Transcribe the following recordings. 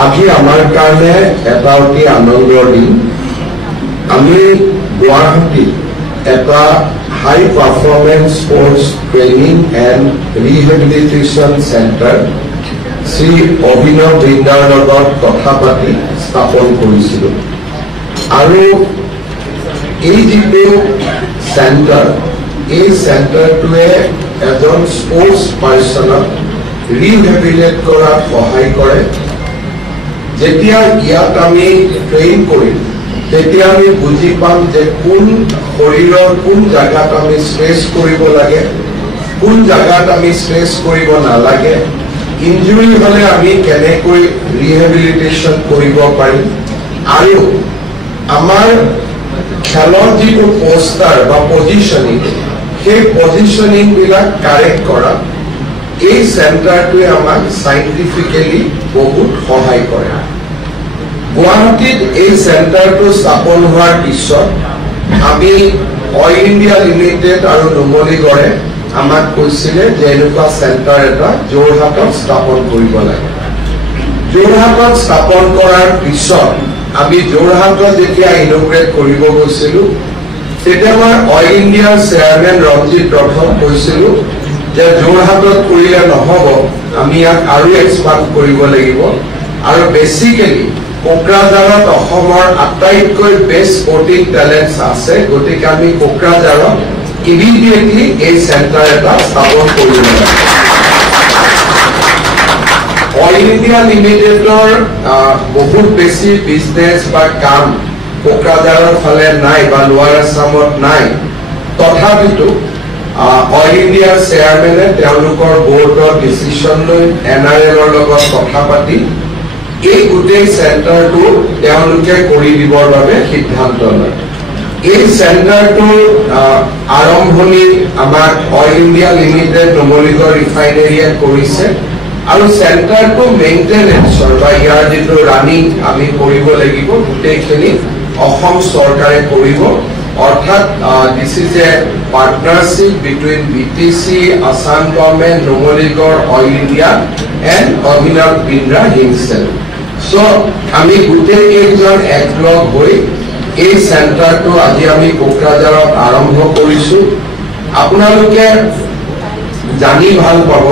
আজি আমাৰ কাৰণে এটা অতি আনন্দৰ দিন। আমি গুৱাহাটী এটা high performance sports training and rehabilitation centre Shri Abhinav বৃন্দাৰ লগত কথা পাতি স্থাপন কৰিছিলোঁ। আৰু এই যিটো চেণ্টাৰ, এই চেণ্টাৰটোৱে এজন স্পৰ্টছ পাৰ্চনক ৰিহেবিলিটেট কৰাত সহায় কৰে। যেতিয়া ইয়াত আমি ট্ৰেইন কৰিম তেতিয়া আমি বুজি পাম যে কোন শৰীৰৰ কোন জাগাত আমি ষ্ট্ৰেছ কৰিব লাগে, কোন জাগাত আমি ষ্ট্ৰেছ কৰিব নালাগে, ইঞ্জুৰি হলে আমি কেনেকৈ ৰিহেবিলিটেশ্যন কৰিব পাৰিম, আৰু আমাৰ খেলৰ যিটো পোষ্টাৰ বা পজিশ্যনিং, সেই পজিশ্যনিং বিলাক কাৰেক্ট কৰা এই চেণ্টাৰটোৱে আমাক চাইণ্টিফিকেলি বহুত সহায় কৰে। গুৱাহাটীত এই চেণ্টাৰটো স্থাপন হোৱাৰ পিছত আমি অইল ইণ্ডিয়া লিমিটেড আৰু নুমলীগড়ে আমাক কৈছিলে যে এনেকুৱা চেণ্টাৰ এটা যোৰহাটত স্থাপন কৰিব লাগে। যোৰহাটত স্থাপন কৰাৰ পিছত আমি যোৰহাটত যেতিয়া ইনগ্ৰেট কৰিব গৈছিলো তেতিয়া মই অইল ইণ্ডিয়াৰ চেয়াৰমেন ৰঞ্জিত ৰথক কৈছিলো যে যোৰহাটত কৰিলে নহব, আমি ইয়াক আৰু এক্সপাণ্ড কৰিব লাগিব, আৰু বেচিকেলি কোকৰাঝাৰত অসমৰ আটাইতকৈ বেষ্ট স্পৰ্টিং টেলেণ্টছ আছে, গতিকে আমি কোকৰাঝাৰত ইমিডিয়েটলি এই চেণ্টাৰ এটা স্থাপন কৰিব লাগে। অইল ইণ্ডিয়া লিমিটেডৰ বহুত বেছি বিজনেছ বা কাম কোকৰাঝাৰৰ ফালে নাই বা লোৱাৰ আছামত নাই, তথাপিতো অইল ইণ্ডিয়াৰ চেয়াৰমেনে তেওঁলোকৰ বৰ্ডৰ ডিচিশ্যন লৈ NRLৰ লগত কথা পাতি এই গোটেই চেণ্টাৰটো তেওঁলোকে কৰি দিবৰ বাবে সিদ্ধান্ত লয়। এই চেণ্টাৰটোৰ আৰম্ভণি আমাক অইল ইণ্ডিয়া লিমিটেড নুমলীগড় ৰিফাইনেৰীয়ে কৰিছে, আৰু চেণ্টাৰটো মেইনটেনেন্সৰ বা ইয়াৰ যিটো ৰানিং আমি কৰিব লাগিব গোটেইখিনি অসম চৰকাৰে কৰিব। অৰ্থাৎ this is a partnership between BTC, Assam government, Numaligarh, oil India and অভিনৱ বিন্দ্ৰা হিমছেল্ফ। চ' আমি গোটেই কেইজন একলগ হৈ এই চেণ্টাৰটো আজি আমি কোকৰাঝাৰত আৰম্ভ কৰিছো। আপোনালোকে জানি ভাল পাব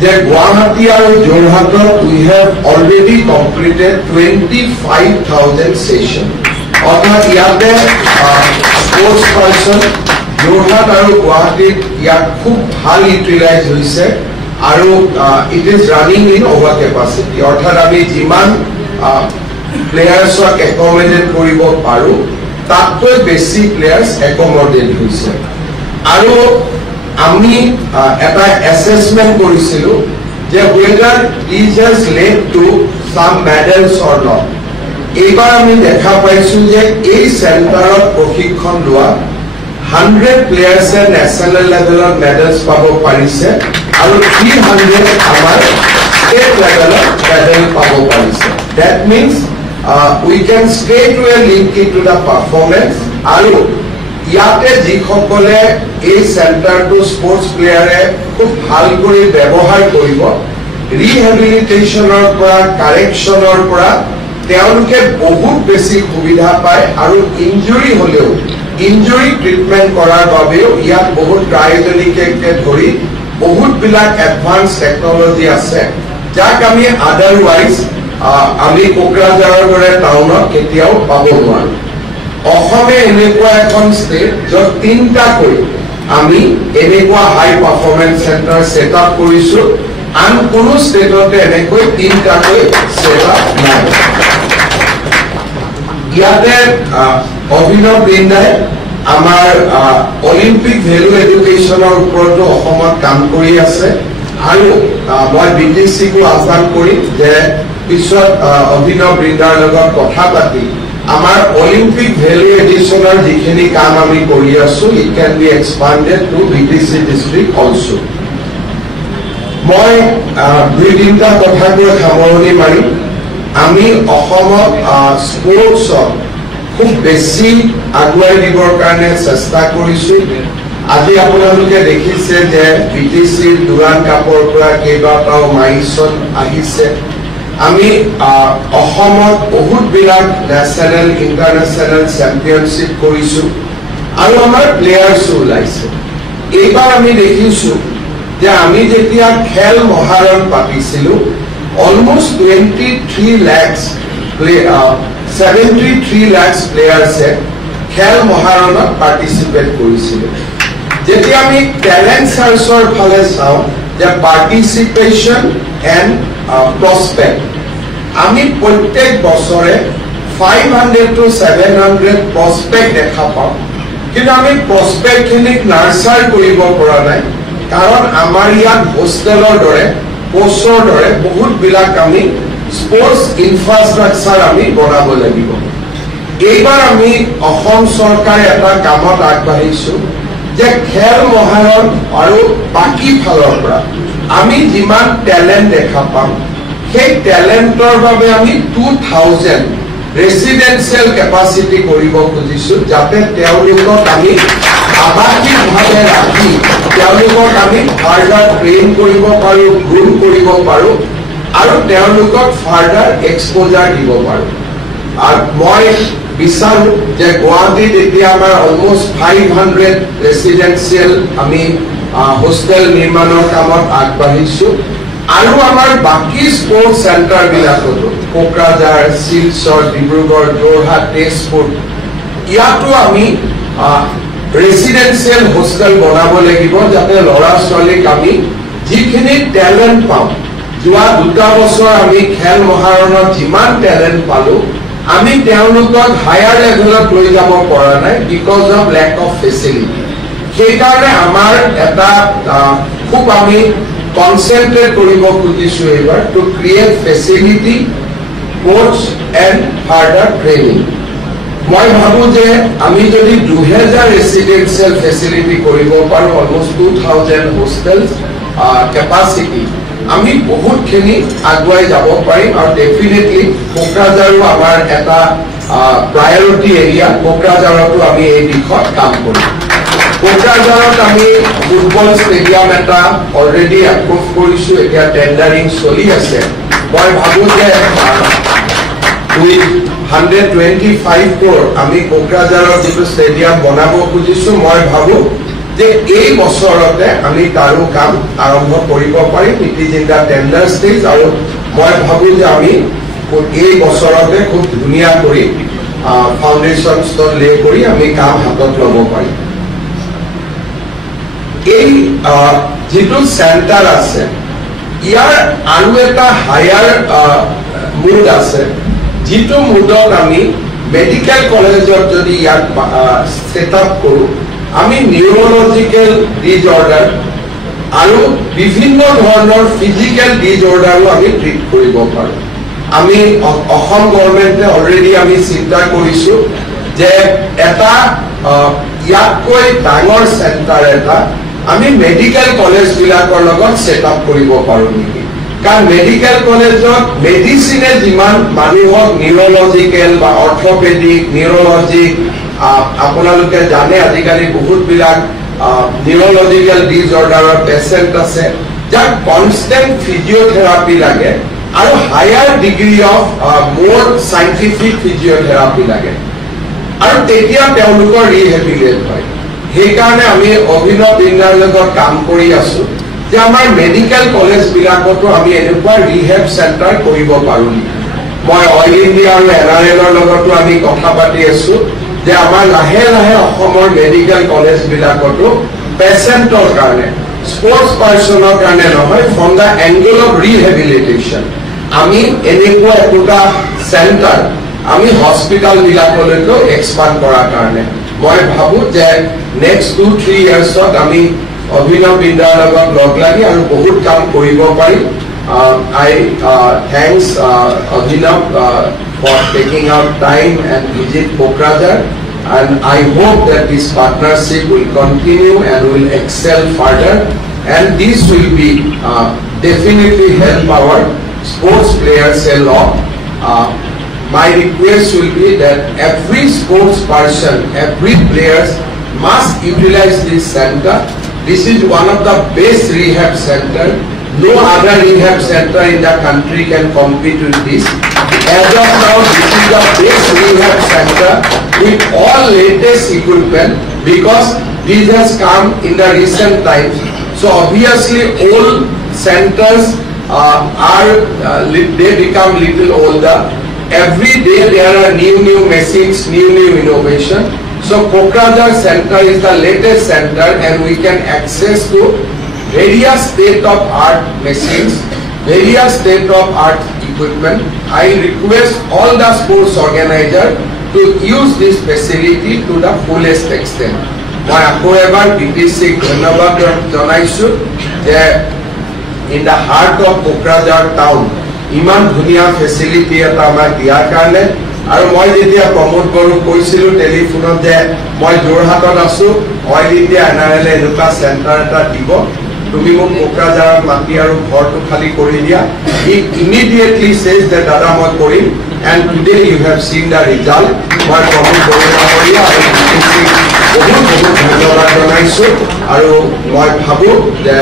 যে গুৱাহাটী আৰু যোৰহাটত উই হেভ অলৰেডি কমপ্লিটেড 25,000 সেশন। অৰ্থাৎ ইয়াতে স্পৰ্টছ পাৰ্চন যোৰহাট আৰু গুৱাহাটীত ইয়াত খুব ভাল ইউটিলাইজ হৈছে, আৰু it is running in over capacity. অৰ্থাৎ আমি যিমান প্লেয়াৰ্ছক একমডেট কৰিব পাৰো তাতকৈ বেছি প্লেয়াৰ্ছ একমডেট হৈছে। আৰু আমি এটা এছেছমেণ্ট কৰিছিলো যে whether this has led to some medals or not। এইবাৰ আমি দেখা পাইছো যে এই চেণ্টাৰত প্ৰশিক্ষণ লোৱা 100 প্লেয়াৰ্ছে নেশ্যনেল লেভেলত মেডেলছ পাব পাৰিছে, আৰু 300 আমাৰ ষ্টেট লেভেলত মেডেল পাব পাৰিছে। That means we can straight away link it to the performance, আৰু ইয়াতে যিসকলে এই চেণ্টাৰটো স্পৰ্টছ প্লেয়াৰে খুব ভাল কৰি ব্যৱহাৰ কৰিব, ৰিহেবিলিটেশ্যনৰ পৰা কাৰেকশ্যনৰ পৰা তেওঁলোকে বহুত বেছি সুবিধা পায়, আৰু ইঞ্জুৰি হলেও ইঞ্জুৰি ট্ৰিটমেণ্ট কৰাৰ বাবেও ইয়াত বহুত ক্ৰায়জেনিকে ধৰি বহুত বিলাক এডভান্স টেকনলজি আছে, যাক আমি আদাৰৱাইজ আমি কোকৰাঝাৰৰ দৰে টাউনত কেতিয়াও পাব নোৱাৰো। অসমে এনেকুৱা এখন ষ্টেট য'ত 3টাকৈ আমি এনেকুৱা হাই পাৰফৰ্মেন্স চেণ্টাৰ ছেট আপ কৰিছো, আন কোনো ষ্টেটতে এনেকৈ 3টাকৈ ছেট আপ নাই। ইয়াতে অভিনৱ বৃন্দাই আমাৰ অলিম্পিক ভেলু এডুকেশ্যনৰ ওপৰতো অসমত কাম কৰি আছে, আৰু মই BTCকো আহ্বান কৰিম যে পিছত অভিনৱ বৃন্দাৰ লগত কথা পাতি আমাৰ অলিম্পিক ভেলু এডিশ্যনৰ যিখিনি কাম আমি কৰি আছো it can be expanded to BTC district also. মই 2-3টা কথা কৈ সামৰণি মাৰিম। আমি অসমত স্পৰ্টছক খুব বেছি আগুৱাই দিবৰ কাৰণে চেষ্টা কৰিছো। আজি আপোনালোকে দেখিছে যে BTCৰ দুৰাণ কাপৰ পৰা কেইবাটাও মাইলষ্টন আহিছে, আমি অসমত বহুত বিলাক ন্যাশনাল ইন্টাৰন্যাশনাল চ্যাম্পিয়নশিপ কৰিছো আৰু আমাৰ প্লেয়াৰ্সও ওলাইছে এইবাৰ আমি দেখিছো যে আমি যেতিয়া খেল মহাৰণ পাতিছিলো অলমোস্ট 23 lakhs 73 lakhs প্লেয়াৰ্সে খেল মহাৰণত পাৰ্টিসিপেট কৰিছিল যেতিয়া আমি ট্যালেন্ট সাৰ্চৰ ফালে চাওঁ যে পাৰ্টিসিপেশন এন্ড prospect আমি প্ৰত্যেক বছৰে 500 to 700 prospect দেখা পাওঁ কিন্তু আমি prospect খিনিক নাৰ্চাৰ কৰিব পৰা নাই কাৰণ আমাৰ ইয়াত হোষ্টেলৰ দৰে কোচৰ দৰে বহুত বিলাক আমি স্পোৰ্টস ইনফ্ৰাস্ট্ৰাকচাৰ আমি বনাব লাগিব এইবাৰ আমি অসম চৰকাৰে এটা কামত আগবাঢ়িছো যে খেল মহাৰণ আৰু বাকি ফালৰ পৰা আমি যিমান ট্যালেন্ট দেখা পাম সেই ট্যালেন্টৰ বাবে আমি 2000 ৰেসিডেন্সিয়েল ক্যাপাসিটি কৰিব খুজিছো যাতে তেওঁলোকক আমি আবাসিকভাৱে ৰাখি তেওঁলোকক আমি ফাৰ্ডাৰ ট্ৰেইন কৰিব পাৰো গ্ৰুম কৰিব পাৰো আৰু তেওঁলোকক ফাৰ্ডাৰ এক্সপোজাৰ দিব পাৰো আৰু মই বিচাৰো যে গুৱাহাটীত এতিয়া আমাৰ অলমোস্ট 500 ৰেসিডেন্সিয়েল আমি হোষ্টেল নিৰ্মাণৰ কামত আগবাঢ়িছো আৰু আমাৰ বাকি স্পোৰ্টস সেন্টাৰ বিলাকতো কোকৰাঝাৰ শিলচৰ ডিব্ৰুগড় যোৰহাট তেজপুৰ ইয়াতো আমি ৰেসিডেন্সিয়েল হোষ্টেল বনাব লাগিব যাতে লৰা ছোৱালীক আমি যিখিনি ট্যালেন্ট পাওঁ যোৱা 2 বছৰ আমি খেল মহাৰণত যিমান ট্যালেন্ট পালো আমি তেওঁলোকক হায়াৰ লেভেলত লৈ যাব পৰা নাই because of lake of facility সেইকাৰণে আমাৰ এটা খুব আমি concentrate কৰিব খুজিছো এবাৰ to create facility coach and further training মই ভাবো যে আমি যদি 2000 ৰেসিডেন্সিয়েল ফেসিলিটি কৰিব পাৰো অলমোস্ট 2000 হোষ্টেলস ক্যাপাসিটি আমি বহুত খিনি আগুৱাই যাব পাৰিম আৰু ডেফিনেটলি কোকৰাঝাৰো আমাৰ এটা প্ৰায়োৰিটি এৰিয়া কোকৰাঝাৰতো আমি এই দিশত কাম কৰিম কোকৰাঝাৰত আমি ফুটবল স্টেডিয়াম এটা অলৰেডি এপ্ৰুভ কৰিছো এতিয়া টেন্ডাৰিং চলি আছে মই ভাবো যে উইথ 125 crore আমি কোকৰাঝাৰৰ যিটো স্টেডিয়াম বনাব খুজিছো মই ভাবো যে এই বছৰতে আমি তাৰো কাম আৰম্ভ কৰিব পাৰিম it is in the tender stage আৰু মই ভাবো যে আমি এই বছৰতে খুব ধুনীয়া কৰি ফাউণ্ডেশ্যন ষ্টন লে কৰি আমি কাম হাতত ল'ব পাৰিম এই যেটো সেন্টাৰ আছে ইয়াৰ আৰু এটা হায়াৰ মুড আছে যেটো মুডত আমি মেডিকেল কলেজত যদি ইয়াক সেটআপ কৰো আমি নিউৰোলজিক্যাল ডিসঅৰ্ডাৰ আৰু বিভিন্ন ধৰণৰ ফিজিক্যাল ডিসঅৰ্ডাৰও আমি ট্ৰিট কৰিব পাৰো আমি অসম গভৰ্ণমেণ্টে অলৰেডি আমি চিন্তা কৰিছো যে এটা ইয়াতকৈ ডাঙৰ সেন্টাৰ এটা আমি মেডিকেল কলেজ বিলাকৰ লগত সেটআপ কৰিব পাৰো নেকি কাৰণ মেডিকেল কলেজত মেডিসিনে যিমান মানুহক নিউৰোলজিক্যাল বা অৰ্থপেডিক নিউৰোলজিক আপোনালোকে জানে আজিকালি বহুত বিলাক নিউৰোলজিক্যাল ডিসঅৰ্ডাৰৰ পেশেন্ট আছে যাক কনস্ট্যান্ট ফিজিওথেৰাপি লাগে আৰু হায়াৰ ডিগ্ৰী অফ মোৰ সাইন্টিফিক ফিজিওথেৰাপি লাগে আৰু তেতিয়া তেওঁলোকৰ ৰিহেবিলিটেট হয় সেইকাৰণে আমি অভিনৱ ইন্দ্ৰাৰ লগত কাম কৰি আছো যে আমাৰ মেডিকেল কলেজ বিলাকতো আমি এনেকুৱা ৰিহেব সেন্টাৰ কৰিব পাৰো মই অল ইণ্ডিয়া আৰু এনআৰএলৰ লগতো আমি কথা পাতি আছো যে আমাৰ লাহে লাহে অসমৰ মেডিকেল কলেজ বিলাকতো পেশেন্টৰ কাৰণে স্পোৰ্টস পাৰ্সনৰ কাৰণে নহয় ফ্ৰম দা এংগল অফ ৰিহেবিলিটেশন আমি এনেকুৱা এটা সেন্টাৰ আমি হস্পিটাল বিলাকলৈকে এক্সপান্ড কৰাৰ কাৰণে মই ভাবো যে নেক্সট 2-3 ইয়াৰ্ছত আমি অভিনৱ ইন্দ্ৰাৰ লগত লগ লাগি আৰু বহুত কাম কৰিব পাৰিম I thanks Abhinav for taking out time and visit Kokrajhar and I hope that this partnership will continue and will excel further and this will be definitely help our sports players a lot. My request will be that every sports person, every players must utilize this center. This is one of the best rehab center. No other rehab center in the country can compete with this. As of now, this is the best rehab center with all latest equipment because this has come in the recent times. So obviously, all centers they become little older. Every day there are new machines, new innovation. So Kokrajhar Center is the latest center, and we can access to various state-of-art machines, various state-of-art equipment. I request all the sports organizers to use this facility to the fullest extent. মই আকৌ এবাৰ PPC-ক ধন্যবাদ জনাইছোঁ যে in the heart of Kokrajhar town ইমান ধুনীয়া facility এটা আমাক দিয়াৰ কাৰণে আৰু মই যেতিয়া প্ৰমোদ বড়ো কৈছিলোঁ টেলিফোনত যে মই যোৰহাটত আছোঁ অইল ইণ্ডিয়া NRL এনেকুৱা চেণ্টাৰ এটা দিব তুমি মোক কোকৰাঝাৰৰ মাটি আৰু ঘৰটো খালি কৰি দিয়া হি ইমিডিয়েটলি সেজ যে দাদা মই কৰিম and today you have seen the result মই প্ৰমোদ বড়ো ডাঙৰীয়া আৰু বহুত ধন্যবাদ জনাইছোঁ আৰু মই ভাবোঁ যে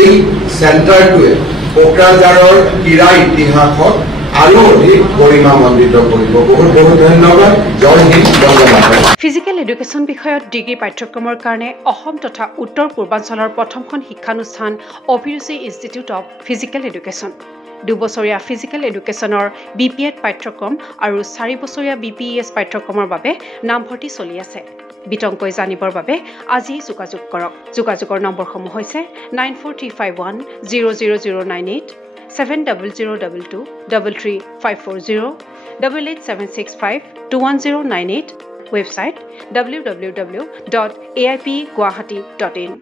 এই চেণ্টাৰটোৱে কোকৰাঝাৰৰ ক্ৰীড়া ইতিহাসত আৰু অধিক গৰিমামণ্ডিত কৰিব বহুত ধন্যবাদ জয় হিন্দ বন্দে মাতৰম ফিজিকেল এডুকেশ্যন বিষয়ত ডিগ্ৰী পাঠ্যক্ৰমৰ কাৰণে অসম তথা উত্তৰ পূৰ্বাঞ্চলৰ প্ৰথমখন শিক্ষানুষ্ঠান অভিৰুচি ইনষ্টিটিউট অৱ ফিজিকেল এডুকেশ্যন 2 বছৰীয়া ফিজিকেল এডুকেশ্যনৰ BPEd পাঠ্যক্ৰম আৰু 4 বছৰীয়া BPES পাঠ্যক্ৰমৰ বাবে নামভৰ্তি চলি আছে বিতংকৈ জানিবৰ বাবে আজি যোগাযোগ কৰক যোগাযোগৰ নম্বৰসমূহ হৈছে 9435100098 7002233540 88765210988 website www.aipguwahati.in